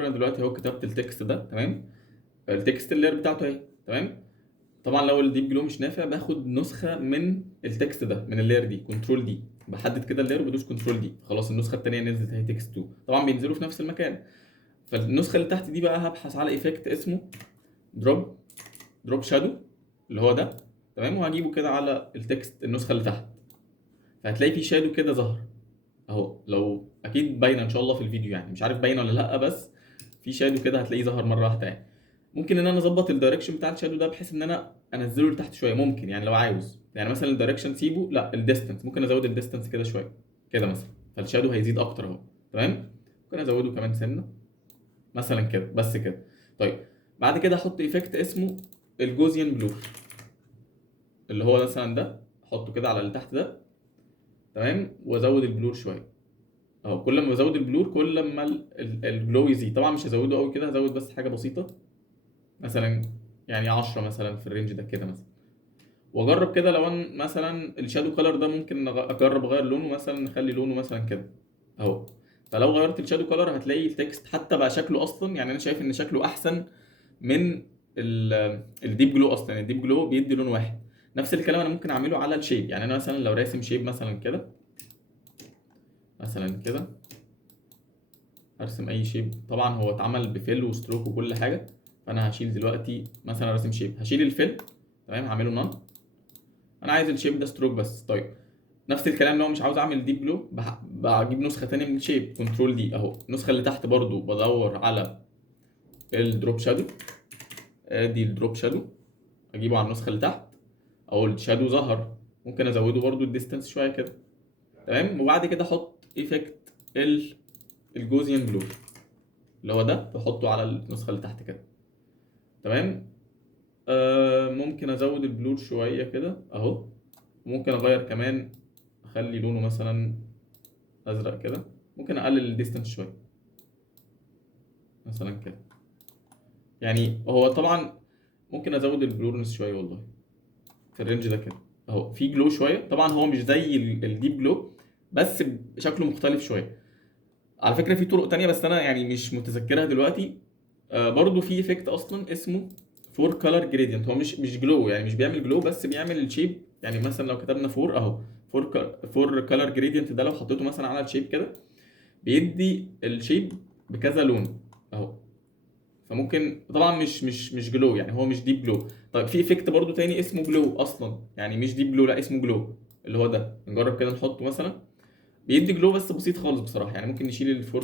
انا دلوقتي اهو كتبت التكست ده، تمام. التكست اللاير بتاعته اهي، تمام. طبعا لو الديب جلو مش نافع باخد نسخه من التكست ده، من اللاير دي، كنترول دي، بحدد كده اللاير وبدوس كنترول دي، خلاص النسخه الثانيه نزلت اهي، تكست 2. طبعا بينزلوا في نفس المكان. فالنسخه اللي تحت دي بقى هبحث على ايفكت اسمه دروب شادو، اللي هو ده، تمام. وهجيبه كده على التكست النسخه اللي تحت، فهتلاقي في شادو كده ظهر اهو. لو اكيد باينه ان شاء الله في الفيديو، يعني مش عارف باينه ولا لا، بس في شادو كده هتلاقيه ظهر مره واحده يعني. ممكن ان انا اظبط الدايركشن بتاع الشادو ده بحيث ان انا انزله لتحت شويه، ممكن يعني لو عاوز، يعني مثلا الدايركشن سيبه، لا الديستنس ممكن ازود الديستنس كده شويه كده مثلا، فالشادو هيزيد اكتر اهو، تمام. ممكن ازوده كمان سنه مثلا كده، بس كده. طيب بعد كده احط ايفكت اسمه الجوزيان بلور، اللي هو مثلا ده، احطه كده على اللي تحت ده، تمام. وازود البلور شويه اهو. كل ما بزود البلور كل ما الجلو يزيد. طبعا مش هزوده قوي كده، هزود بس حاجه بسيطه مثلا، يعني 10 مثلا في الرينج ده كده مثلا. واجرب كده لو انا مثلا الشادو كلر ده ممكن اجرب اغير لونه، مثلا نخلي لونه مثلا كده اهو. فلو غيرت الشادو كلر هتلاقي التكست حتى بقى شكله اصلا، يعني انا شايف ان شكله احسن من الديب جلو. اصلا الديب جلو بيدي لون واحد. نفس الكلام انا ممكن اعمله على الشيب، يعني انا مثلا لو راسم شيب مثلا كده، مثلا كده، ارسم اي شيب. طبعا هو اتعمل بفيل وستروك وكل حاجه، فانا هشيل دلوقتي مثلا راسم شيب، هشيل الفيل، تمام، هعمله نون. انا عايز الشيب ده ستروك بس. طيب نفس الكلام لو مش عاوز اعمل ديب جلو، بجيب نسخه ثانيه من الشيب، كنترول دي اهو. النسخه اللي تحت برضو بدور على الدروب شادو، ادي الدروب شادو، اجيبه على النسخه اللي تحت، او الشادو ظهر، ممكن ازوده برضو الديستانس شويه كده، تمام. وبعد كده احط ايفكت الجوزيان بلو، اللي هو ده، بحطه على النسخه اللي تحت كده، تمام. ممكن ازود البلور شويه كده اهو. ممكن اغير كمان، اخلي لونه مثلا ازرق كده. ممكن اقلل الديستانس شويه مثلا كده. يعني هو طبعا ممكن ازود البلورنس شويه والله، في الرينج ده كده اهو. في جلو شويه، طبعا هو مش زي الديب جلو، بس شكله مختلف شويه. على فكره في طرق تانية بس انا يعني مش متذكرها دلوقتي. برضو في افكت اصلا اسمه فور كلر جريدينت. هو مش جلو، يعني مش بيعمل جلو بس بيعمل الشيب. يعني مثلا لو كتبنا فور اهو، فور كلر جريدينت ده، لو حطيته مثلا على الشيب كده بيدي الشيب بكذا لون اهو. فممكن طبعا مش جلو، يعني هو مش ديب جلو. طيب في افكت برضو تاني اسمه جلو اصلا، يعني مش ديب جلو، لا اسمه جلو، اللي هو ده. نجرب كده نحطه مثلا، بيدي جلو بس بسيط خالص بصراحه. يعني ممكن نشيل الفور